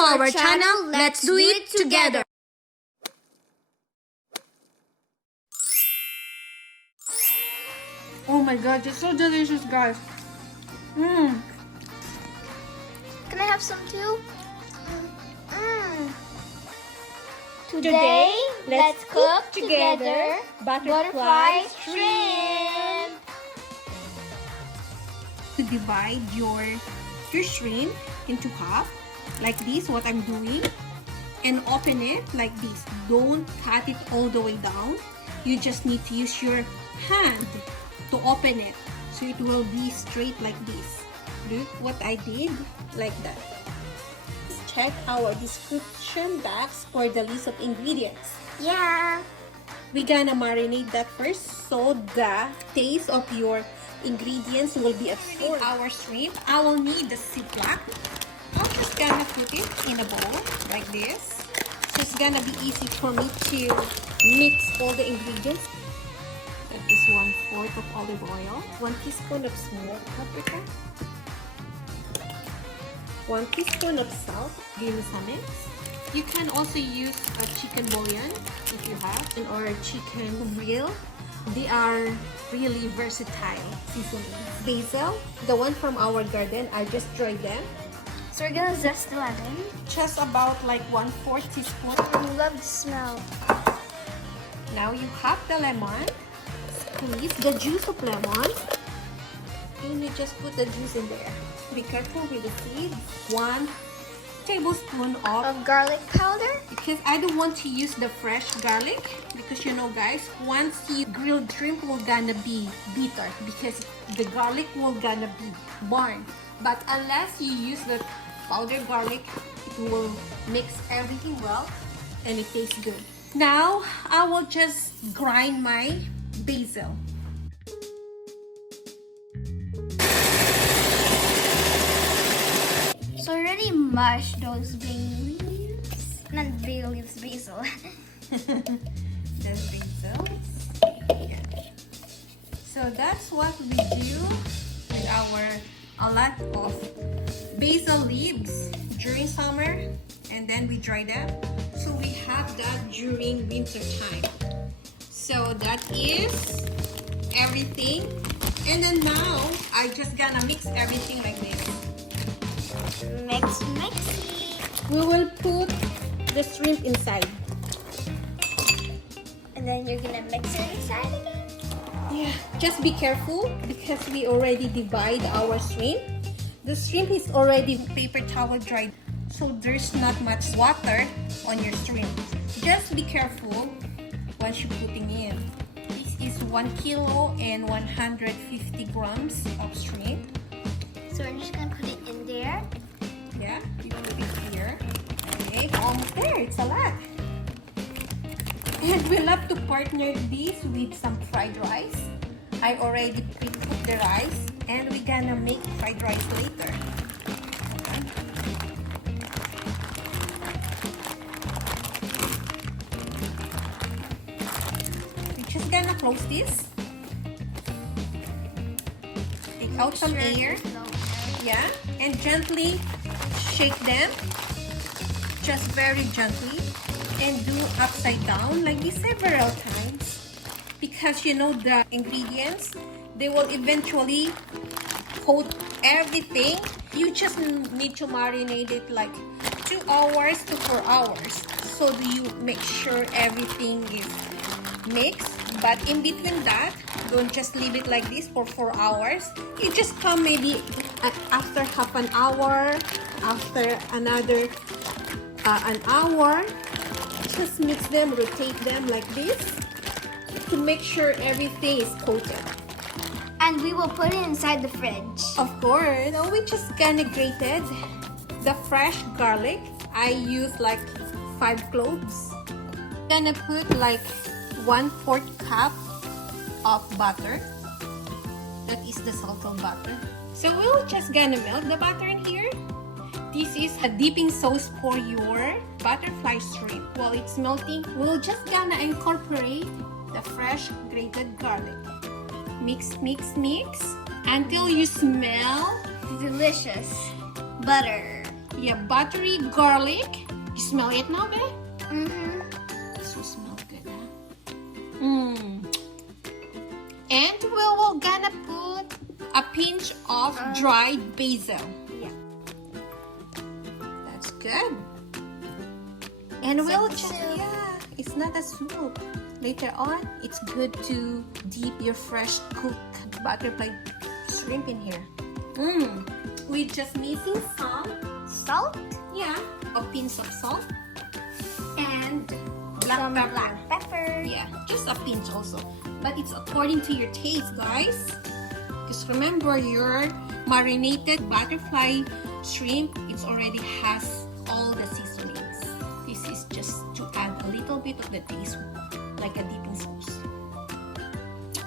our channel. Let's do it together. Oh my god, it's so delicious, guys. Can I have some too? Today, let's cook together butterfly shrimp. To divide your shrimp into half, like this, what I'm doing, and open it like this. Don't cut it all the way down. You just need to use your hand to open it, so it will be straight like this. Look what I did, like that. Check our description box for the list of ingredients. Yeah. We're gonna marinate that first, so the taste of your ingredients will be absorbed. Our shrimp, I will need the ziplock. I'm just gonna put it in a bowl like this, so it's gonna be easy for me to mix all the ingredients. That is 1/4 of olive oil, 1 teaspoon of smoked paprika, 1 teaspoon of salt, Ginisa mix. You can also use a chicken bouillon if you have, or chicken grill. They are really versatile seasonings. Basil, the one from our garden, I just dried them. So we're gonna zest the lemon. Just about like 1/4 teaspoon. I love the smell. Now you have the lemon. Squeeze the juice of lemon. And you just put the juice in there. Be careful with the seeds. 1 tablespoon of Garlic powder. because I don't want to use the fresh garlic, because you know guys, once you grilled shrimp will gonna be bitter because the garlic will gonna be burned. But unless you use the powdered garlic, it will mix everything well and it tastes good. Now I will just grind my basil. So I already mashed those bay leaves. Not bay leaves, basil. The basil. Yeah. So that's what we do with a lot of basil leaves during summer, and then we dry them. So we have that during winter time. So that is everything. And then now I just gonna mix everything like this. Mix. We will put the shrimp inside. And then you're gonna mix it inside again. Yeah, just be careful because we already divide our shrimp. The shrimp is already paper towel dried, so there's not much water on your shrimp. Just be careful once you're putting in. This is 1 kilo and 150 grams of shrimp. So we're just gonna put it in there. Yeah, you put it here. Okay, almost there. It's a lot. And we love to partner this with some fried rice. I already pre-cooked the rice, and we're gonna make fried rice later. Okay. We're just gonna close this. Take out some air. Yeah, and gently shake them, just very gently, and do upside down like this several times, because you know the ingredients, they will eventually coat everything. You just need to marinate it like 2 hours to 4 hours, so you make sure everything is mixed. But in between that, don't just leave it like this for 4 hours. You just come maybe after half an hour, after another an hour. Just mix them, rotate them like this to make sure everything is coated. And we will put it inside the fridge. Of course. Now we just gonna grated the fresh garlic. I use like 5 cloves. Gonna put like 1/4 cup of butter. That is the salted butter. So we'll just gonna melt the butter in here. This is a dipping sauce for your butterfly shrimp. While it's melting, we'll just gonna incorporate the fresh grated garlic. Mix until you smell delicious butter. Yeah, buttery garlic. You smell it now, babe? Mm-hmm. This will smell good, huh? Mmm. And we're gonna put a pinch of dried basil. Yeah. That's good. And we'll just, yeah, it's not a soup. Later on, it's good to dip your fresh cooked butterfly shrimp in here. Mmm. We're just missing some Salt? yeah, a pinch of salt and black Some pepper. black pepper. Yeah, just a pinch also. But it's according to your taste, guys. Because remember, your marinated butterfly shrimp, it already has all the seasonings. This is just to add a little bit of the taste, like a dipping sauce.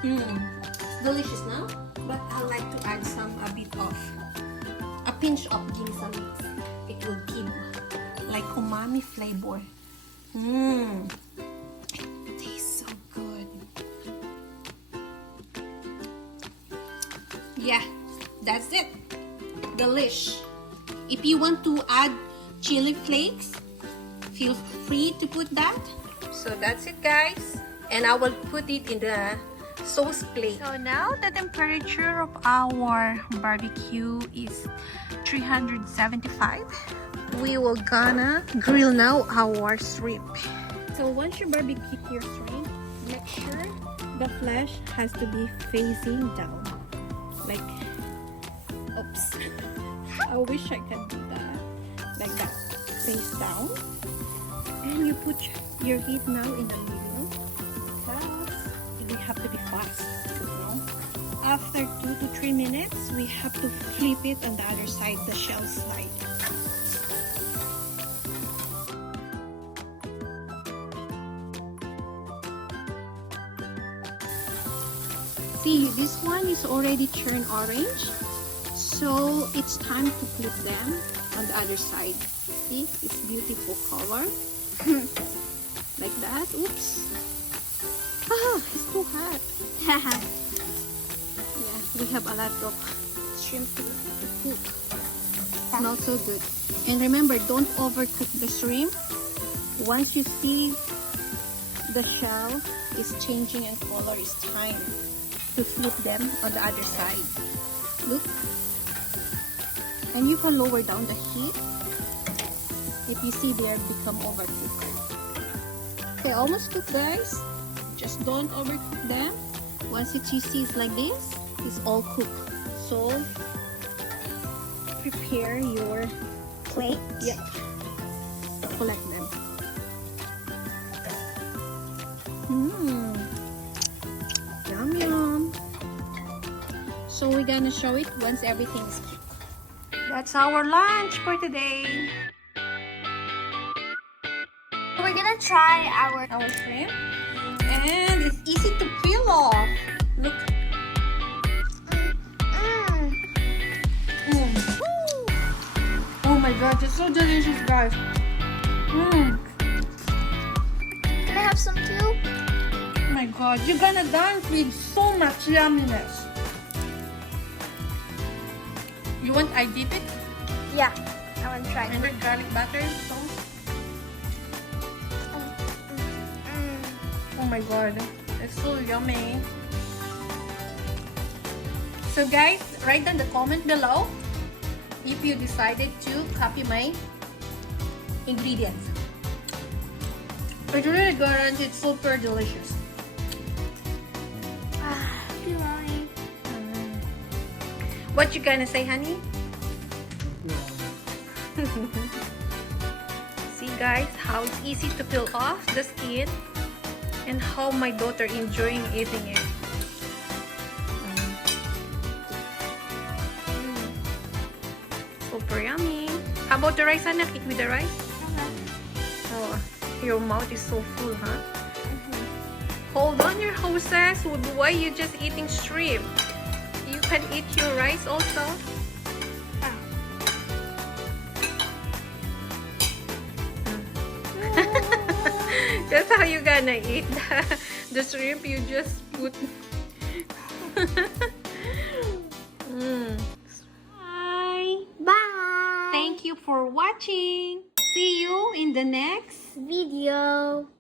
It's delicious now. But I like to add a pinch of Ginisa mix. It will give like umami flavor. Tastes so good. Yeah, that's it. Delish. If you want to add chili flakes, feel free to put that. So that's it, guys. And I will put it in the sauce plate. So now the temperature of our barbecue is 375. We will gonna grill now our shrimp. So once you barbecue your shrimp, make sure the flesh has to be facing down. Like, oops. I wish I could do that. Like that, face down. And you put your heat now in the middle. We have to be fast. After 2 to 3 minutes, we have to flip it on the other side, the shell side. See, this one is already turned orange, so it's time to flip them on the other side. See, it's beautiful color. Like that. Oops. Ah, it's too hot. Yeah, we have a lot of shrimp to cook. Smells so good. And remember, don't overcook the shrimp. Once you see the shell is changing in color, it's time to flip them on the other side. Look. And you can lower down the heat if you see they are become overcooked. Okay, almost cooked, guys. Just don't overcook them. Once you see it's like this, it's all cooked. So prepare your Plate. Yep. Collect them. Yum yum. So we're gonna show it once everything is cooked. That's our lunch for today. We're gonna try our Shrimp. And it's easy to peel off. Look. Oh my god, it's so delicious, guys. Can I have some too? Oh my god, you're gonna dance with so much yumminess. You want I dip it? Yeah, I want to try. And with garlic butter sauce? Oh my god, it's so yummy. So guys, write down the comment below if you decided to copy my ingredients. It's really good and it's super delicious. What you gonna say, honey? See guys, how it's easy to peel off the skin and how my daughter enjoying eating it. Super yummy. How about the rice, anak? Eat with the rice? Oh, your mouth is so full, huh? Hold on your horses. Why you just eating shrimp? You can eat your rice also. That's how you gonna eat the shrimp you just put. Bye. Bye. Thank you for watching. watching. See you in the next Video.